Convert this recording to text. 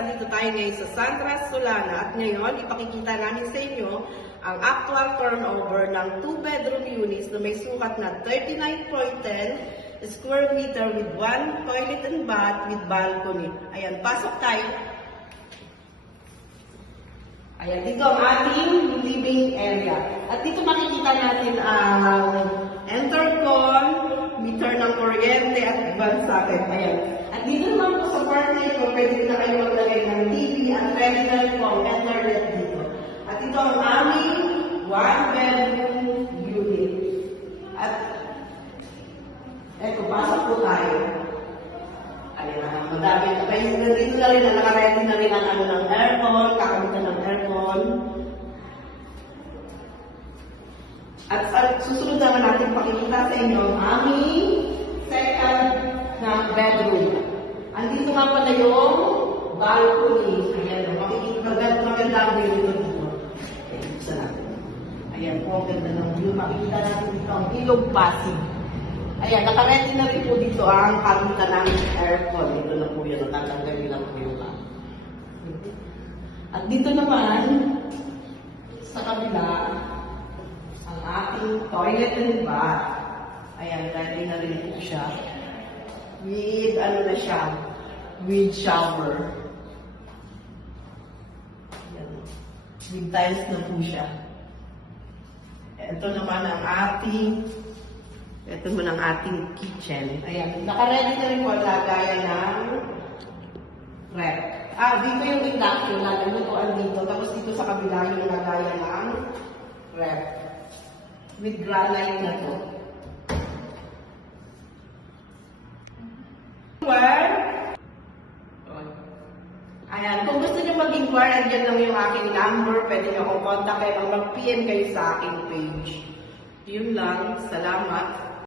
andito tayo ngayon sa Sandra Solana at ngayon ipakikita namin sa inyo ang actual turnover ng 2-bedroom units na may sukat na 39.10 square meter with 1 toilet and bath with balcony. Ayan, pasok tayo. Ayan, dito ang ating living area. At dito makikita natin ang intercom, meter ng kuryente at ibang socket. Ayan. At dito naman po sa part na ito, pwede na kayo maglagay ng TV at terminal po, internet dito. At ito ang aming 1-bedroom unit. At eto, pasok po tayo. Ayan, madami na kayo. Dito na rin, nakaready na rin ang ano ng aircon, kakamitan ng aircon. At susunod naman natin pakikita sa inyo ang aming second na bedroom. Andito nga pala yung balcony. Ayan, makikita maganda ang view dito. Ayan, isa natin. Ayan po, ang ganda ng view. Makikita natin dito ang ilog Pasig. Ayan, nakaready na rin po dito ang kamitan ng aircon. Ito na po yan, tatanggalin lang po yung lang. At dito naman, sa kabila, ang ating toilet and bath. Ayan, ready na rin po siya. With, ano na siya, with shower. Ayan. With tiles na po siya. Ito naman ang ating, ito naman ang ating kitchen. Ayan, naka-ready na rin po ang lagayan ng rep. Dito yung induction, nalulutuan dito. Tapos dito sa kabila yung lagayan ng rep. With granite na to. Ayan, kung gusto nyo mag-inquire, andyan lang yung aking number. Pwede nyo akong contact kayo. Mag-PM kayo sa aking page. Yun lang. Salamat.